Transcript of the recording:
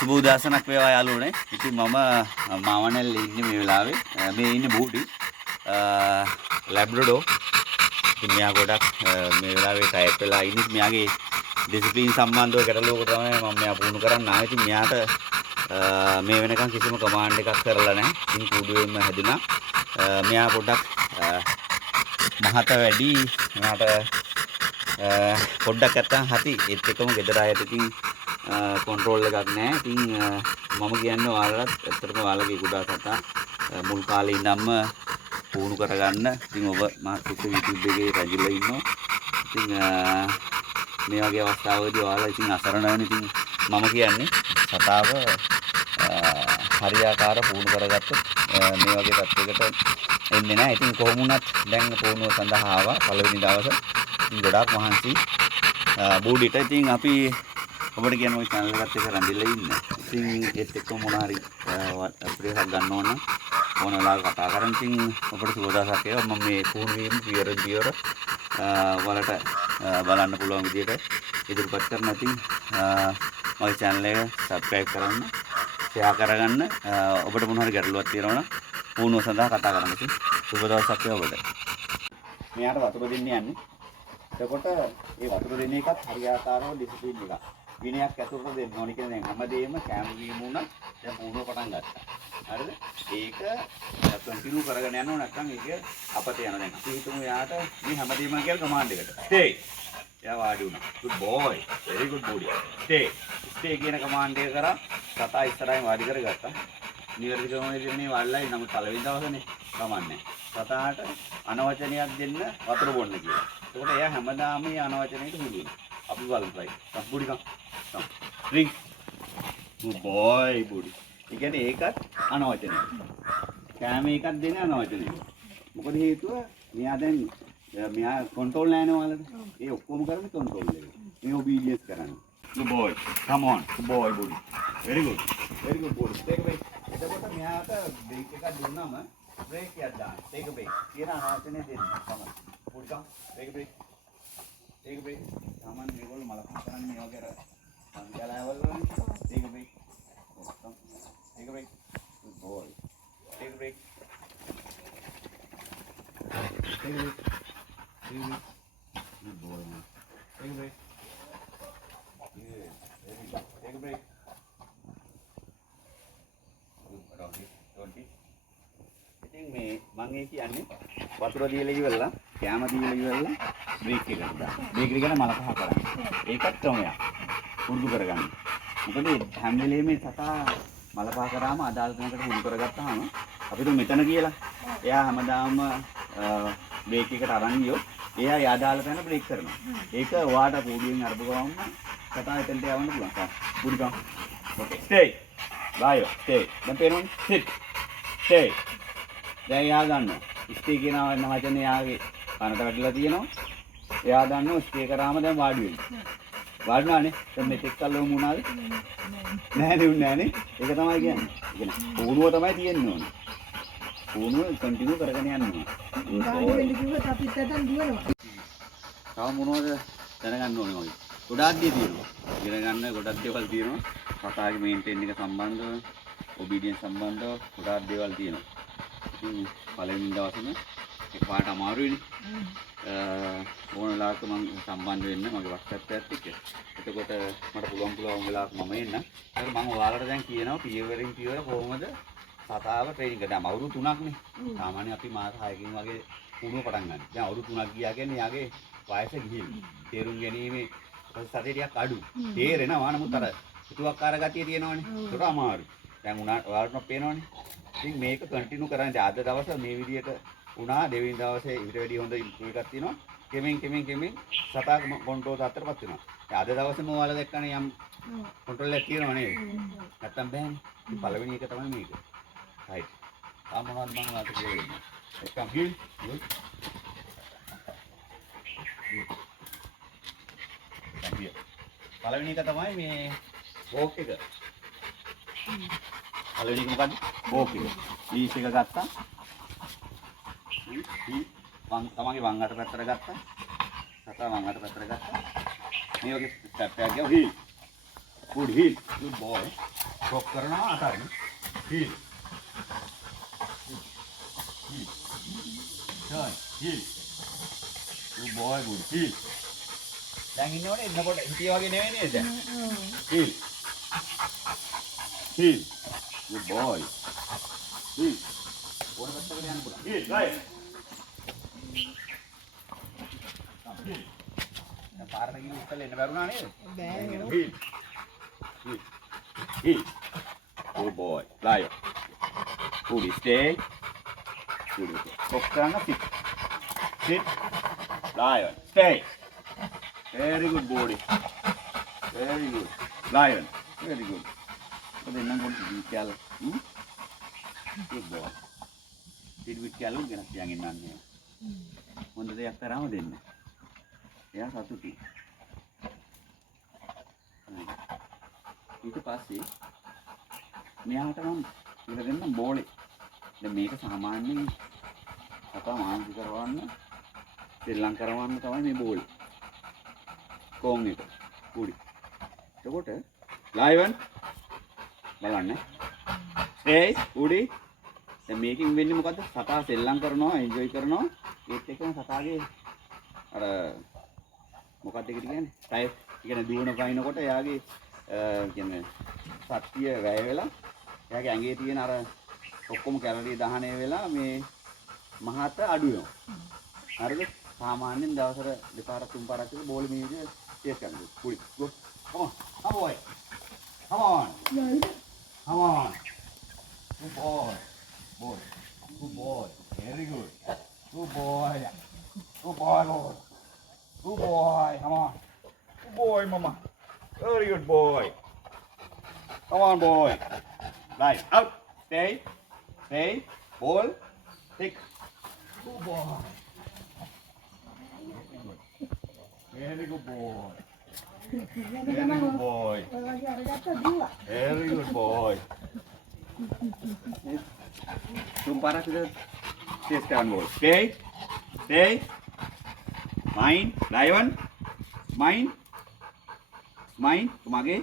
සුබ උදෑසනක් වේවා යාළුවනේ. ඉතින් මම මාවනැල්ල ඉන්නේ මේ වෙලාවේ. මේ ඉන්නේ බූටි. ලැබ්‍රඩෝ. ඉතින් මෙයා ගොඩක් මේ වෙලාවේ ටයර් වෙලා ඉන්නේ. මෙයාගේ ඩිසිප්ලින් සම්බන්ධව ගැටලුවක තමයි මම මෙයා පුහුණු කරන්න ආවේ. ඉතින් මෙයාට මේ වෙනකන් කිසිම කමාන්ඩ් එකක් කරලා නැහැ. ඉතින් කුඩුවෙන්ම හැදුනා. මෙයා පොඩ්ඩක් මහත වැඩි. මෙයාට පොඩ්ඩක් නැත්තම් හති. ඒත් එකම ගෙදර අයට ඉතින් කන්ට්‍රෝල් එකක් නැහැ. ඉතින් මම කියන්නේ ඔයාලට ඇත්තටම ඔයාලගේ කුඩා සතා මුල් කාලේ ඉඳන්ම පුහුණු කරගන්න. ඉතින් ඔබ මාත් එක්ක YouTube එකේ රැඳිලා ඉන්නවා. ඉතින් මේ වගේ අවස්ථාවකදී ඔයාලා ඉතින් අසරණ වෙන ඉතින් මම කියන්නේ සතාව හරියාකාර පුහුණු කරගත්තොත් මේ වගේ තත්යකට එන්නේ නැහැ. ඉතින් කොහොම වුණත් දැන් පුහුණුව සඳහා ආවා පළවෙනි දවසේ. ගොඩාක් මහන්සි බූඩිට. ඉතින් අපි ඔබට කියන ඔය channel එකත් එක්ක රැඳිලා ඉන්න. ඉතින් ඒත් එක්ක මොන හරි අපිට එකක් ගන්න ඕන ඕන වෙලාවක කතා කරන්. ඉතින් ඔබට සුබදහසක් වේවා. මම මේ පුහුණු වීම පියවර වලට බලන්න පුළුවන් විදිහට ඉදිරිපත් කරන. ඉතින් මගේ channel එක subscribe කරන්න, share කරගන්න. ඔබට මොන හරි ගැටලුවක් තියෙනවා නම් පුහුණුව සඳහා කතා කරන්න. ඉතින් සුබදහසක් වේවා ඔබට. මෙයාට වතුර දෙන්න යන්නේ. එතකොට මේ වතුර දෙන එකත් හරියාකාරව ඩිසිප්ලින් එකක්. විනයක් ඇතුළට දෙන්න ඕනි කියන දැන් හැමදේම කැම වීම උනත් දැන් පුහුණුව පටන් ගත්තා. හරිද? ඒක කන්ටිනියු කරගෙන යනවා නැත්නම් ඒක අපතේ යනවා. දැන් අපි හිතමු යාට මේ හැමදේම කියලා කමාන්ඩ් එකට. stay. එයා වාඩි වුණා. good boy. very good boy. stay. stay කියන කමාන්ඩ් එක කරා සතා ඉස්සරහින් වාඩි කරගත්තා. නිවැරදි ක්‍රමයේ මේ වල්ලයි නම් පළවෙනි දවසනේ කමන්නේ. සතාට අනවචනයක් දෙන්න වතුර බොන්න කියලා. ඒකට එයා හැමදාම මේ අනවචනයට හුරු වෙනවා. අපි බලමු try. සම්පූර්ණ කම්. drink. good boy body. ඒ කියන්නේ ඒකත් අනවචනය. කෑම එකක් දෙන්නේ අනවචනය. මොකද හේතුව මෙයා දැන් මෙයා කන්ට්‍රෝල් නැහැ නේද? ඒ ඔක්කොම කරන්නේ කන්ට්‍රෝල් එක. මේ ඔබීඩියන්ස් කරන්නේ. good boy. come on. good boy body. very good. very good body. take a break. එතකොට මෙයාට බ්‍රේක් එකක් දුන්නාම break එකක් දාන්න. take a break. කියන ආසනේ දෙන්න. තමයි. පුඩ්ඩක් take a break. take a break. සාමාන්‍ය මේගොල්ලෝ මලකම් කරන්නේ මේ වගේ අර සංගලාවල් වලින්. take a break. take a break. good boy. take a break. take a break. take a break. good boy. take a break. yeah. very good. take a break. good. ඉතින් මේ මම ඒ කියන්නේ වතුර දීලා ඉවරලා කැම දීලා ඉවරලා බ්‍රේක් එක ගන්න. බ්‍රේක් එක ගැන මල කහ කරන්නේ. ඒකත් ක්‍රමයක්. පුරුදු කරගන්න. මොකද හැම වෙලේම මේ සතා මල පහ කරාම අදාළ තැනකට පුරුදු කරගත්තාම අපිට මෙතන කියලා එයා හැමදාම බ්‍රේක් එකට අරන් ගියොත් එයා අදාළ තැන බ්‍රේක් කරනවා. ඒක ඔයාට කෝඩියෙන් අරපු ගමන් සතා එතනට යවන්න පුළුවන්. පුරුදුකම්. ඕකේ. stay. බායෝ. stay. දැන් පේනවනේ. sit. stay. දැන් එයා ගන්නවා. ස්ටේ කියන වචනේ යාගේ කනට වැටලා තියෙනවා. එයා දන්නවා ස්ටේ කරාම දැන් වාඩි වෙනවා. වාඩි වුණානේ. දැන් මෙතෙක් කල්ලෝ මුණාද? නෑනේ. ඒක තමයි කියන්නේ. පුහුණුව තමයි තියෙන්නේ ඕනේ. පුහුණුව කන්ටිනියු කරගෙන යන්න ඕනේ. වාඩි වෙන්න කිව්වොත් අපිත් නැතන් දුවනවා. තව මොනවද දැනගන්න ඕනේ වගේ. ගොඩාක් දේ තියෙනවා. ඉගෙන ගන්න ගොඩක් දේවල් තියෙනවා. සතාගේ මේන්ටේන් එක සම්බන්ධව, ඔබීඩියන්ස් සම්බන්ධව ගොඩාක් දේවල් තියෙනවා. පළවෙනි දවසේම එකපාරට අමාරුයිනේ. ඕන වෙලාවක මම සම්බන්ධ වෙන්න මගේ WhatsApp එකත් එක්ක. එතකොට මට පුළුවන් වෙලාවක මම එන්න. ඒක මම ඔයාලට දැන් කියනවා පියවරින් පියවර කොහොමද සතාව ට්‍රේනින් කරන්නේ. අවුරුදු 3ක් නේ. සාමාන්‍යයෙන් අපි මාස 6කින් වගේ පුහුණුව පටන් ගන්න. දැන් අවුරුදු 3ක් ගියා කියන්නේ යාගේ වයස ගිහින්. තේරුම් ගැනීමේ සතේ ටිකක් අඩු. තේරෙනවා නමුත් අර හිතුවක්කාර ගතිය තියෙනවනේ. ඒක අමාරුයි. දැන් ඔයාලට පේනවනේ. ඉතින් මේක කන්ටිනියු කරන්න. අද දවසේ මේ විදියට වුණා. දෙවෙනි දවසේ ඊට වැඩිය හොඳ ඉම්ප්‍රූව් එකක් තියෙනවා. කෙමෙන් සතා කන්ට්‍රෝල් හතරපත් වෙනවා. දැන් අද දවසේම ඔයාලා දැක්කනේ යම් කන්ට්‍රෝල් එකක් තියෙනව නේද? නැත්තම් බෑනේ. ඉතින් පළවෙනි එක තමයි මේක. right. ආ මොනවද මම ඔයාලට කියන්නේ? එකම් ගිල්. good. පළවෙනි එක තමයි මේ වෝක් එක. පළවෙනි එක මොකද්ද? වෝක් එක. ලීස් එක ගත්තා. තමන්ගේ වම් අත පැත්තට ගත්තා. සතා වම් අත පැත්තට ගත්තා. මේ වගේ ස්ටෙප් එකක් ගියා. Good heel. Good boy. Drop करना आता है. Heel. Heel. Turn. Heel. Good boy. Good heel. දැන් ඉන්නවනේ එන්නකොට හිටිය වගේ නෙවෙයි නේද? Heel. Heel. Good boy. Heel. ඕන පැත්තකට යන්න පුළුවන්. Heel. Right. Heel. දැන් පාරට ගිහින් ඉස්සෙල්ලා එන්න බැරුණා නේද? බෑ. Heel. Heel. Heel. Good boy. Lion. Good. Stay. Good. Stop කරන්න sit. Sit. Lion. Stay. Very good body. Very good. Lion. Very good. So then I'm going to be cal. Good boy. Did we cal look at young in none here? One day after around in. Yeah, how to be. ඊට පස්සේ මෙයාට නම් ඉවර දෙන්න බෝලේ. දැන් මේක සාමාන්‍යයෙන් අපා මානසික කරවන්න ශ්‍රී කරවන්න තමයි මේ බෝලේ. කොන් එක. කුඩි. එතකොට ලයිවන් බලන්න. ස්ටේ කුඩි. දැන් මේකෙන් වෙන්නේ මොකද්ද? සතා සෙල්ලම් කරනවා, එන්ජොයි කරනවා. ඒත් එක්කම සතාගේ අර මොකක්ද ඒකට කියන්නේ? ටයිප් කියන්නේ දුවන පයින්නකොට එයාගේ කියන්නේ සත්‍ය වැය වෙලා එයාගේ ඇඟේ තියෙන අර ඔක්කොම කැලරි දහනය වෙලා මේ මහත අඩු වෙනවා. හරිද? සාමාන්‍යයෙන් දවසට දෙපාරක් තුන් පාරක් විතර බෝල් මේ විදිහට ටෙස්ට් කරනවා. කුඩි. Go. Come on. Come boy. Come on. Come on. Good boy. Boy. Good boy. Very good. Good boy. Good boy, boy. Good boy. Come on. Good boy, mama. Very good boy. Come on, boy. Right. Out. Stay. Stay. Ball. Tick. Good boy. Very good boy. Very good boy. Very good boy. Tumpara sudah test kan boy. Stay. Stay. Main. Lion. Main. Main. Tumage.